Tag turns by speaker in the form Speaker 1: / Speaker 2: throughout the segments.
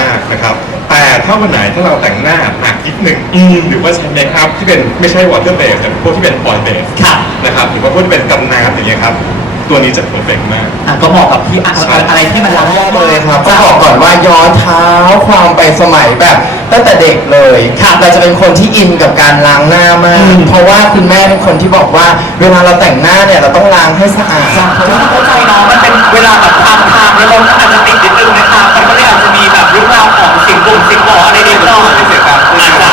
Speaker 1: มากนะครับ แต่ถ้าวันไหนถ้าเราแต่งหน้าหนักนิดหนึ่ง
Speaker 2: อืม
Speaker 1: หรือว่าใช้เมคอัพที่เป็นไม่ใช่วอเตอร์เบสแต่พวกที่เป็นออยล์เบส
Speaker 2: ค่ะ
Speaker 1: นะครับหรือว่าพวกที่เป็นกันน้ำอย่างเงี้ยครับ ตัวนี้จะเพอร์เฟกมาก
Speaker 2: อะก็เหมาะกับที่อะ
Speaker 1: ใช่
Speaker 2: อะไรที่มันล้าง
Speaker 3: แร
Speaker 2: ยาก
Speaker 3: กเลยครับต้องบอกก่อนว่าย้อนเท้าความไปสมัยแบบตั้งแต่เด็กเลยครับเราจะเป็นคนที่อินกับการล้างหน้ามาก เพราะว่าคุณแม่เป็นคนที่บอกว่า เวลาเราแต่งหน้าเนี่ยเราต้องล้างให้สะอาด
Speaker 2: เข้าใจเนาะมันเป็นเวลาแบบทางทางแล้วเราก็อาจจะติดนิดนึงนะครับมันก็เลยอาจจะมีแบบเรื่องราวของสิ่งบ่งสิ่งบอกอะไรนิดหน่อย
Speaker 4: ไม่เสียการ
Speaker 2: อาจจะ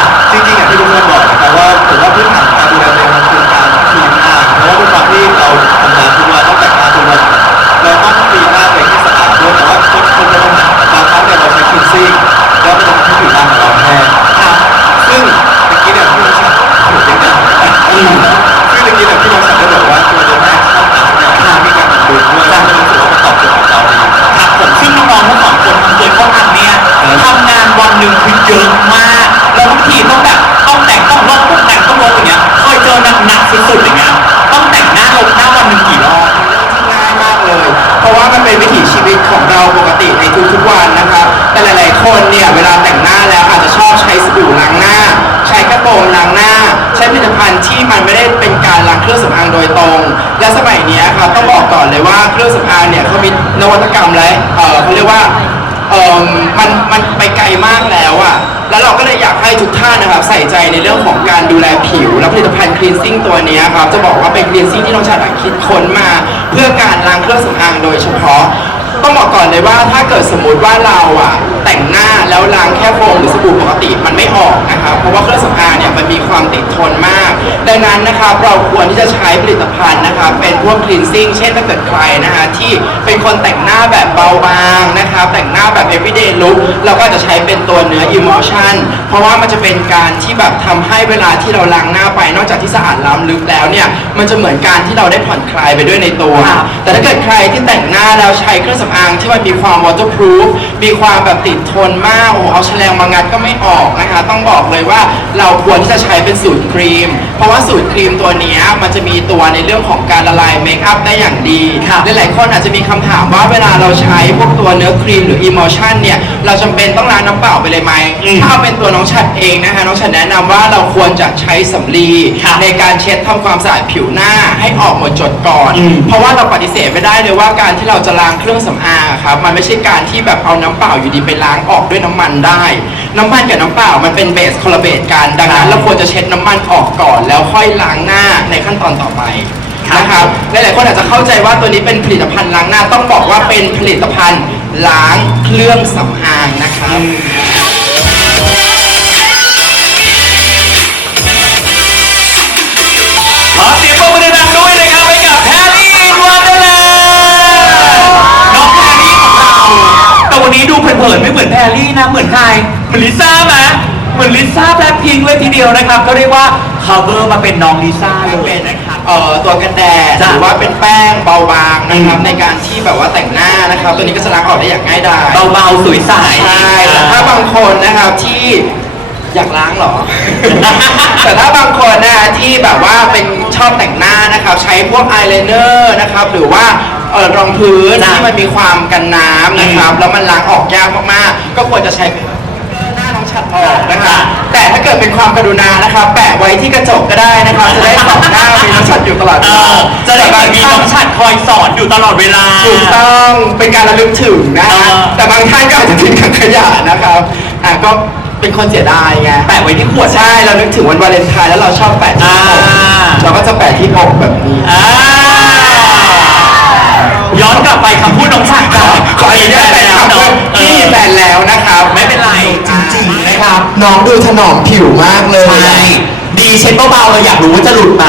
Speaker 4: ที่มันไม่ได้เป็
Speaker 3: นการล้างเครื่องสำอางโดยตรง และสมัยเนี้ยครับต้องบอกก่อนเลยว่าเครื่องสำอางเนี่ยเขามีนวัตกรรมและเออเขาเรียกว่าเออมันมันไปไกลมากแล้วอะแล้วเราก็เลยอยากให้ทุกท่านนะครับใส่ใจในเรื่องของการดูแลผิว และผลิตภัณฑ์คลีนซิ่งตัวนี้ครับจะบอกว่าเป็นคลีนซิ่งที่น้องชาดคิดค้นมา เพื่อการล้างเครื่องสำอางโดยเฉพาะ ต้องบอกก่อนเลยว่าถ้าเกิดสมมุติว่าเราอะแต่งหน้า แล้วล้างแค่โฟมหรือสบู่ปกติมันไม่ออกนะครับ เพราะว่าเครื่องสำอางเนี่ยมันมีความติดทนมาก ดังนั้นนะครับเราควรที่จะใช้ผลิตภัณฑ์นะครับเป็นพวกคลีนซิ่งเช่นถ้าเกิดใครนะฮะที่เป็นคนแต่งหน้าแบบเบาบางนะครับแต่งหน้าแบบ everyday look เราก็จะใช้เป็นตัวเนื้อ emulsion เพราะว่ามันจะเป็นการที่แบบทำให้เวลาที่เราล้างหน้าไปนอกจากที่สะอาดล้ำลึกแล้วเนี่ยมันจะเหมือนการที่เราได้ผ่อนคลายไปด้วยในตัว
Speaker 2: ครับ
Speaker 3: แต่ถ้าเกิดใครที่แต่งหน้าแล้วใช้เครื่องสำอางที่มันมีความ waterproof มีความแบบติดทนมากโอ้โหเอาแฉลงมางัดก็ไม่ออกนะคะ ต้องบอกเลยว่าเราควรที่จะใช้เป็นสูตรครีม เพราะว่าสูตรครีมตัวเนี้ยมันจะมีตัวในเรื่องของการละลายเมคอัพได้อย่างดี
Speaker 2: ครับ
Speaker 3: หลายๆคนอาจจะมีคำถามว่าเวลาเราใช้พวกตัวเนื้อครีมหรือ emulsion เนี่ยเราจำเป็นต้องล้างน้ำเปล่าไปเลยไหม
Speaker 2: อืม
Speaker 3: ถ้าเอาเป็นตัวน้องฉัดเองนะคะน้องฉัดแนะนำว่าเราควรจะใช้สำลี
Speaker 2: ครับ
Speaker 3: ในการเช็ดทำความสะอาดผิวหน้าให้ออกหมดจดก่อน
Speaker 2: อืม
Speaker 3: เพราะว่าเราปฏิเสธไม่ได้เลยว่าการที่เราจะล้างเครื่องสำอางอะครับมันไม่ใช่การที่แบบเอาน้ำเปล่าอยู่ดีไปล้างออกด้วยน้ำมันได้ น้ำมันกับน้ำเปล่ามันเป็นเบสคนละเบสกันดังนั้นเราควรจะเช็ดน้ำมันออกก่อนแล้วค่อยล้างหน้าในขั้นตอนต่อไป
Speaker 2: ครับ
Speaker 3: นะครับหลายๆคนอาจจะเข้าใจว่าตัวนี้เป็นผลิตภัณฑ์ล้างหน้าต้องบอกว่าเป็นผลิตภัณฑ์ล้างเครื่องสำอางนะครับ
Speaker 2: รรี่นะเหมือนใครเหมือนลิซ่าไหมเหมือนลิซ่าแบล็คพิงค์เลยทีเดียวนะครับ ก็เรียกว่า cover มาเป็นน้องลิซ่าเล
Speaker 3: เป็
Speaker 2: ย
Speaker 3: น
Speaker 2: นะครับ
Speaker 3: เอ่อตัวกันแดด
Speaker 2: จ้ะ
Speaker 3: หรือว่าเป็นแป้งเบาบางนะครับ
Speaker 2: อืม
Speaker 3: ในการที่แบบว่าแต่งหน้านะครับ ตัวนี้ก็จะล้างออกได้อย่างง่ายดาย
Speaker 2: เบาๆสวยใส
Speaker 3: ใช่แต่ถ้าบางคนนะครับที่อยากล้างเหรอ แต่ถ้าบางคนนะฮะที่แบบว่าเป็นชอบแต่งหน้านะครับ ใช้พวกอายไลเนอร์นะครับ หรือว่า เอ่อรองพื้น
Speaker 2: จ้ะ
Speaker 3: ที่มันมีความกันน้ำนะครับ แล้วมันล้างออกยากมากๆ ก็ควรจะใช้เป็นหน้าน้องชัดออกนะครับแต่ถ้าเกิดเป็นความกรุณานะครับ แปะไว้ที่กระจกก็ได้นะครับจะได้สองหน้ามีน้องชัดอยู่ตลอด
Speaker 2: เอ
Speaker 3: เวลา
Speaker 2: อจะได้แบบมีน้องฉัดคอยสอนอยู่ตลอดเวลา
Speaker 3: ถูกต้องเป็นการระลึกถึงนะฮะ
Speaker 2: เออ
Speaker 3: แต่บางท่านก็อาจจะทิ้งถังขยะนะครับอะก็เป็นคนเสียดายไง
Speaker 2: แปะไว้ที่ขวด
Speaker 3: ใช่เรานึกถึงวันวาเลนไทน์แล้วเราชอบแปะที่อก
Speaker 2: อ่า
Speaker 3: เราก็จะแปะที่อกแบบนี้
Speaker 2: อ่า
Speaker 3: แฟนแล้วนะครับ
Speaker 2: ไม่เป็นไรจริงๆนะครับ
Speaker 3: น้องดูถนอมผิวมากเลย
Speaker 2: ใช่ดีเช็ดเบาๆเลยอยากรู้ว่าจะหลุดไหม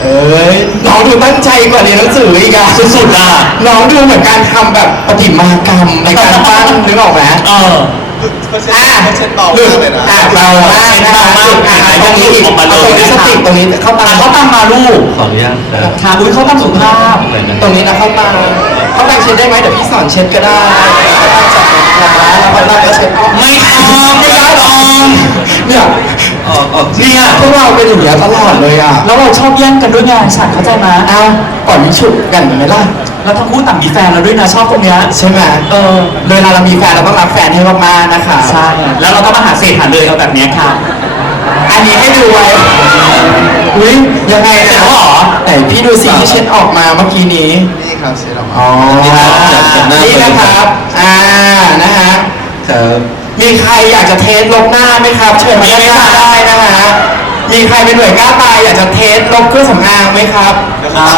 Speaker 3: เอ้ยน้องดูตั้งใจกว่าเรียนหนังสืออีกอะ
Speaker 2: สุดๆอะ
Speaker 3: น้องดูเหมือนการทำแบบปฏิมากรรมในการปั้นนึกออกไหม
Speaker 2: เออ
Speaker 4: เขาเช็ดเขาเช็ดเบามากเลยนะ
Speaker 3: อะเบามากนะคะจุดอะตรงนี้อีกเอาตรงนี้สติกตรงนี้เข้าตา
Speaker 2: อะเขาตามมาลูก
Speaker 5: ขออนุญาตเอ่อ
Speaker 2: ค่ะอุ้ยเขาตามสุภาพ
Speaker 3: ตรงนี้นะเข้าตาเข้าตาเช็ดได้ไหมเดี๋ยวพี่สอนเช็ดก็ได้เข้าตาจับนะแล้วเข้าตาก็เช็ด
Speaker 2: ไม่ต้องไม่ยอม
Speaker 3: เนี่ย
Speaker 2: เอ
Speaker 4: ออกออก
Speaker 2: เนี่ย
Speaker 3: พวกเราเป็นอย่างนี้ยตลอดเลยอะ
Speaker 2: แล้วเราชอบแย่งกันด้วยไงฉันเข้าใจไหม
Speaker 3: อ้าวก่อนนี้ฉุกกันไหมล่ะ
Speaker 2: แล้วทั้งคู่ต่างมีแฟนแล้วด้วยนะชอบตรงเนี้ย
Speaker 3: ใช่ไหม
Speaker 2: เออ
Speaker 3: เวลาเรามีแฟนเราต้องรักแฟนให้มากๆนะคะ
Speaker 2: ใช่แล้วเราก็มาหาเศษหาเลยเอาแบบเนี้ยค่ะ
Speaker 3: อันนี้ให้ดูไว้อุ้ยยังไง
Speaker 2: เสร็จ
Speaker 3: นะ
Speaker 2: แล้วเหรอ
Speaker 3: ไหนพี่ดูสิที่เช็ดออกมาเมื่อกี้นี้
Speaker 4: นี่ ครับเสร็จแล้ว
Speaker 3: อ๋อนี่นะครับอ่านะฮะเออมีใครอยากจะเทสลบหน้าไหมครับเชิญมาด้านหน้าได้นะฮะ มีใครเป็นหน่วยกล้าตายอยากจะเทสลบเครื่องสำอางไหมครับ
Speaker 2: อ่า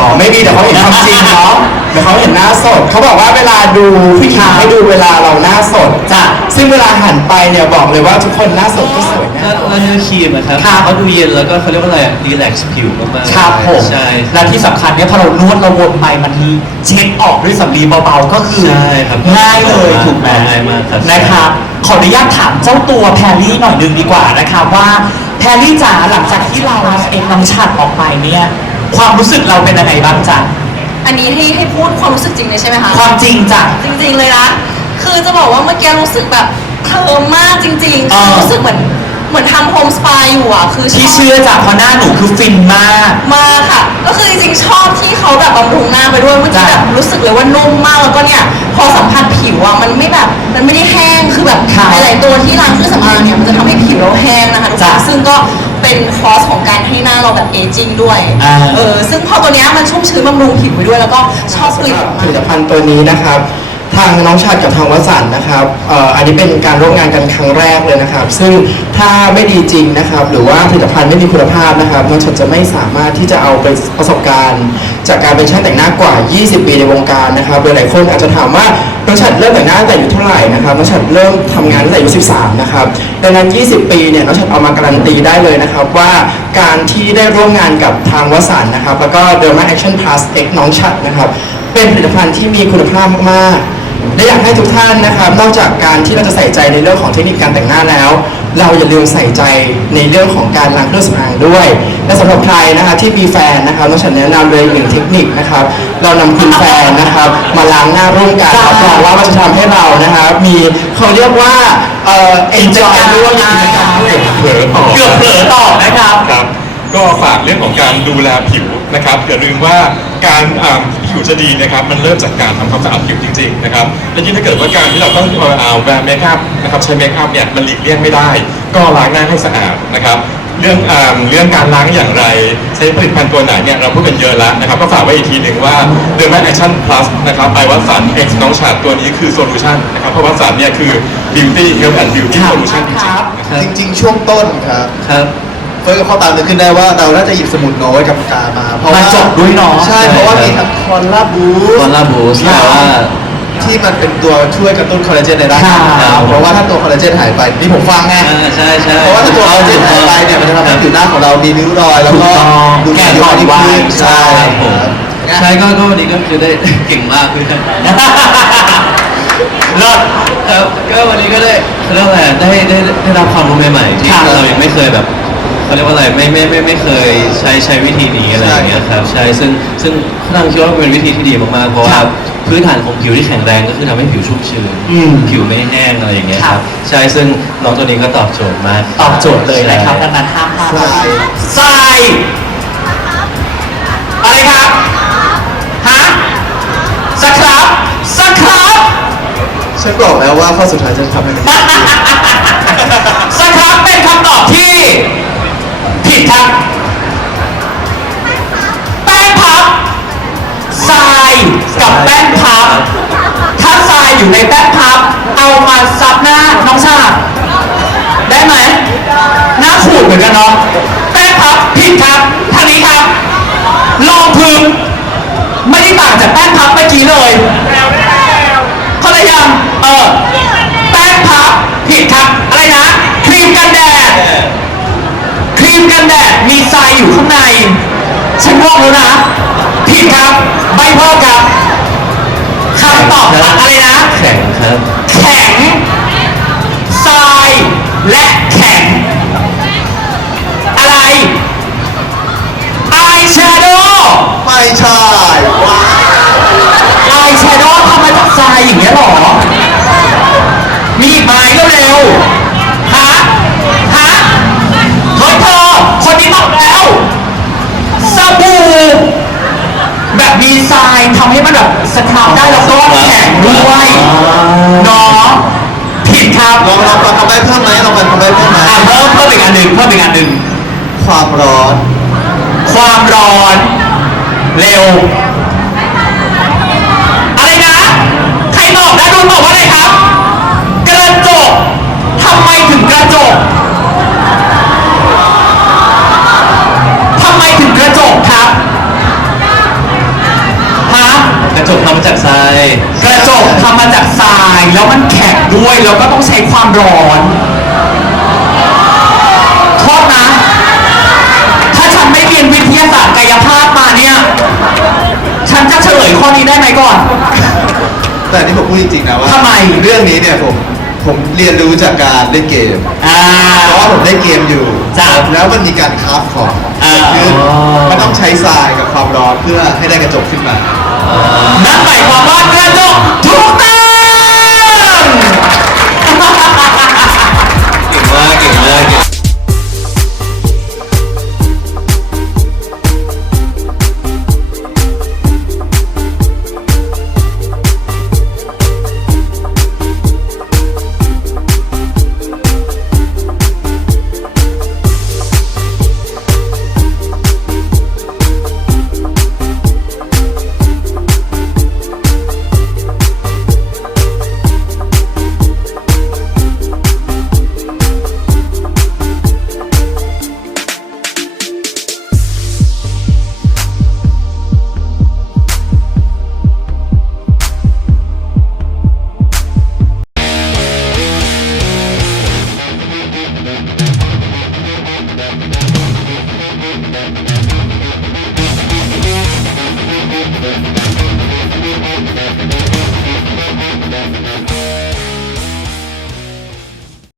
Speaker 3: อ๋อไม่มีเดี๋ยวเขาเห็นความจริงเนาะเดี๋ยวเขาเห็นหน้าสดเขาบอกว่าเวลาดูผู้หญิงให้ดูเวลาเราหน้าสด
Speaker 2: จ้ะ
Speaker 3: ซึ่งเวลาหันไปเนี่ยบอกเลยว่าทุกคนหน้าสดก็สวยแน่
Speaker 4: แล้วแล้วเนื้อครีมนะครับ
Speaker 2: ครับ
Speaker 4: เขาดูเย็นแล้วก็เขาเรียกว่าอะไรรีแลกซ์ผิวมากๆ
Speaker 2: ครับผม
Speaker 4: ใช่
Speaker 2: และที่สำคัญเนี่ยพอเรานวดเราวนไปมันเช็ดออกด้วยสำลีเบาๆก็คือ
Speaker 4: ใช่ครับ
Speaker 2: ง่ายเลยถูกไหม
Speaker 4: ง่ายมากครับ
Speaker 2: นะครับขออนุญาตถามเจ้าตัวแพรรี่หน่อยหนึงดีกว่านะครับว่า แพรรี่จ๋าหลังจากที่เราเองน้องฉัดออกไปเนี่ยความรู้สึกเราเป็นยังไงบ้างจ๊ะ
Speaker 5: อันนี้ให้ให้พูดความรู้สึกจริงเลยใช่ไหมคะ
Speaker 2: ความจริงจ้ะ
Speaker 5: จริงๆเลยนะ คือจะบอกว่าเมื่อกี้รู้สึกแบบเทิมมากจริงๆ
Speaker 2: อ่า
Speaker 5: คือรู้สึกเหมือน เหมือนทำโฮมสปาอยู่อะคือช
Speaker 2: ที่
Speaker 5: อบ
Speaker 2: เชื่อจากเพราะหน้าหนูคือฟินมาก
Speaker 5: มากค่ะ ก็คือจริงๆชอบที่เขาแบบบำรุงหน้าไปด้วยเมื่อกี้
Speaker 2: จ้ะ
Speaker 5: แบบรู้สึกเลยว่านุ่มมากแล้วก็เนี่ยพอสัมผัสผิวอะมันไม่แบบมันไม่ได้แห้งคือแบบ
Speaker 2: ค่ะ
Speaker 5: หลายๆตัวที่ล้างเครื่องสำอางเนี่ยมันจะทำให้ผิวเราแห้งนะคะทุกค
Speaker 2: จ้ะ
Speaker 5: นซึ่งก็เป็นคอสของการให้หน้าเราแบบเอจิ้งด้วย
Speaker 2: อ่า
Speaker 5: เออซึ่งพอตัวเนี้ยมันชุ่มชื้นบำรุงผิวไปด้วยแล้วก็ชอบกลิ่น
Speaker 3: ผลิตภัณฑ์ตัวนี้นะครับ ทางน้องชาติกับทางวสันต์นะครับเอ่ออันนี้เป็นการร่วมงานกันครั้งแรกเลยนะครับ ซึ่งถ้าไม่ดีจริงนะครับ หรือว่าผลิตภัณฑ์ไม่มีคุณภาพนะครับน้องชาติจะไม่สามารถที่จะเอาไปประสบการณ์ จากการเป็นช่างแต่งหน้ากว่า 20 ปีในวงการนะครับโดยหลายคนอาจจะถามว่าน้องชาติเริ่มแต่งหน้าตั้งแต่อายุเท่าไหร่นะครับน้องชาติเริ่มทำงานตั้งแต่อายุ 13 นะครับดังนั้น 20 ปีเนี่ยน้องชาติเอามาการันตีได้เลยนะครับว่าการที่ได้ร่วมงานกับทางวสันต์นะครับแล้วก็ Derma Action Plus X น้องชัดนะครับเป็นผลิตภัณฑ์ที่มีคุณภาพมากๆ และอยากให้ทุกท่านนะครับนอกจากการที่เราจะใส่ใจในเรื่องของเทคนิคการแต่งหน้าแล้ว เราอย่าลืมใส่ใจในเรื่องของการล้างเครื่องสำอางด้วย และสำหรับใครนะครับที่มีแฟนนะครับน้องฉันแนะนำเลยหนึ่งเทคนิคนะครับ เรานำคุณแฟนนะครับ มาล้างหน้าร่วมกันรับรองว่ามันจะทำให้เรานะครับมีเขาเรียกว่าเอ่อ enjoy ด้วยมีกิจกรรมด้วยเผลอออก
Speaker 2: เกือบเผลอตอบนะครับ
Speaker 1: ครับ ก็ฝากเรื่องของการดูแลผิวนะครับอย่าลืมว่าการอ่าผิวจะดีนะครับมันเริ่มจากการทำความสะอาดผิวจริงๆนะครับและยิ่งถ้าเกิดว่าการที่เราต้องเอ่อเอาแวร์เมคอัพนะครับใช้เมคอัพเนี่ยมันหลีกเลี่ยงไม่ได้ ก็ล้างหน้าให้สะอาดนะครับเรื่องอ่าเรื่องการล้างอย่างไร ใช้ผลิตภัณฑ์ตัวไหนเนี่ยเราพูดกันเยอะแล้วนะครับก็ฝากไว้อีกทีหนึ่งว่า The Man Action Plus นะครับไอวัสัน X น้องฉาดตัวนี้คือโซลูชันนะครับเพราะวัสันเนี่ยคือ Beauty Health and Beauty Solution จริงๆนะครับ
Speaker 4: จริงๆ ช่วงต้นครับครับ เฟิร์สกับพ่อตามนึกขึ้นได้ว่าเราน่าจะหยิบสมุดโน้ตกับปากกามา เพราะว่า
Speaker 2: มาจดด้วยเนาะ
Speaker 4: ใช่เพราะว่ามีทั้งคอนลาบูส
Speaker 6: คอลลาบูส
Speaker 4: ที่แบบว่า ที่มันเป็นตัวช่วยกระตุ้นคอลลาเจนในร่างกาย
Speaker 2: ครับ
Speaker 4: เราเพราะว่าถ้าตัวคอลลาเจนหายไปนี่ผมฟังไง
Speaker 6: อ่าใช่ใช่
Speaker 4: เพราะว่าถ้าตัวคอลลาเจนหายไปเนี่ยมันจะทำให้ผิวหน้าของเรามีริ้วรอย แล้วก็
Speaker 2: ถูกต้อง
Speaker 4: ดู
Speaker 2: แก่
Speaker 4: แก่
Speaker 2: ก่อนวัย
Speaker 4: ขึ้นใช่
Speaker 6: ครับผม
Speaker 4: ครับ
Speaker 6: ใช่ก็ก็วันนี้ก็คือได้ เก่งมากคือครับ
Speaker 2: เลิศ
Speaker 6: ครับก็วันนี้ก็ได้เขาเรียกว่าอะไรได้ได้ได้รับความรู้ใหม่ๆที่
Speaker 2: ครับ
Speaker 6: เรายังไม่เคยแบบ เขาเรียกว่าอะไรไม่ไม่ไม่ไม่เคยใช้ใช้วิธีนี้อะไรอย่างเงี้ยครับใช่ซึ่งซึ่งค่อนข้างคิดว่าเป็นวิธีที่ดีมากๆเพราะ
Speaker 2: ค
Speaker 6: ว่า
Speaker 2: รับ
Speaker 6: พื้นฐานของผิวที่แข็งแรงก็คือทำให้ผิวชุ่มชื้น
Speaker 2: อืม
Speaker 6: ผิวไม่แห้งอะไรอย่างเงี้ย
Speaker 2: ค
Speaker 6: ค
Speaker 2: รั
Speaker 6: รับบใช่ซึ่งน้องตัวนี้ก็ตอบโจทย์มาก
Speaker 2: ตอบโจทย์เลยนะครับดังนั้นห้ามพลาดทรายอะไรครับฮะสครับสครับ
Speaker 4: ฉันบอกแล้วว่าข้อสุดท้ายจะทำให้มัน
Speaker 2: สครับเป็นคำตอบที่ ผิดครับแป้งพับทรายกับแป้งพับถ้าทรายอยู่ในแป้งพับ เอามาซับหน้าน้องชาติได้ไหมหน้าขูดเหมือนกันเนาะแป้งพับผิดครับท่านี้ครับรองพื้นไม่ได้ต่างจากแป้งพับเมื่อกี้เลยเข้าใจยังเออแป้งพับผิดครับอะไรนะครีมกันแดด มกันแดดมีทรายอยู่ข้างใน ฉันบอกแล้วนะ ผิดครับใบพ่อครับคำตอบอะไรนะ
Speaker 6: แข็งครับ
Speaker 2: แข็ง ทราย และแข็ง อะไรอายแชโดว์
Speaker 4: ไม่ใช่ว้าว
Speaker 2: อายแชโดว์ทำมาจากทรายอย่างเงี้ยเหรอ มีอีกไหมเร็วๆายทำให้มันแบบสครับได้แล้วก็แข็งด้วยเนาะผิดครับ
Speaker 4: ลองลองฟังคำใบ้เพิ่มไหมลองฟังคำใบ้เพิ่มไหม
Speaker 2: อะเพิ่มเพิ่มอีกอันหนึ่งเพิ่มอีกอันหนึ่ง
Speaker 4: ความร้อน
Speaker 2: ความร้อน เร็ว อะไรนะ ใครตอบนะดูตอบว่าอะไรครับ กระจกทำไมถึงกระจก จก
Speaker 6: ทำมาจากทราย
Speaker 2: กระจกทำมาจากทรายแล้วมันแข็งด้วยแล้วก็ต้องใช้ความร้อนโทษนะ ถ้าฉันไม่เรียนวิทยาศาสตร์กายภาพมาเนี่ย ฉันจะเฉลยข้อนี้ได้ไหมก่อน
Speaker 4: แต่อันนี่ผมพูดจริงๆนะว่า
Speaker 2: ทำไม
Speaker 4: เรื่องนี้เนี่ยผมผมเรียนรู้จากการเล่นเกม
Speaker 2: อ่า
Speaker 4: เพราะว่าผมเล่นเกมอยู่
Speaker 2: จ้ะ
Speaker 4: แล้วมันมีการคราฟของ
Speaker 2: อ่า
Speaker 4: คือมันต้องใช้ทรายกับความร้อนเพื่อให้ได้กระจกขึ้นมา
Speaker 2: นั่นหมายความว่ากรนจบทุกต้อง
Speaker 6: เก่งมากเก่งมากเก่
Speaker 2: ง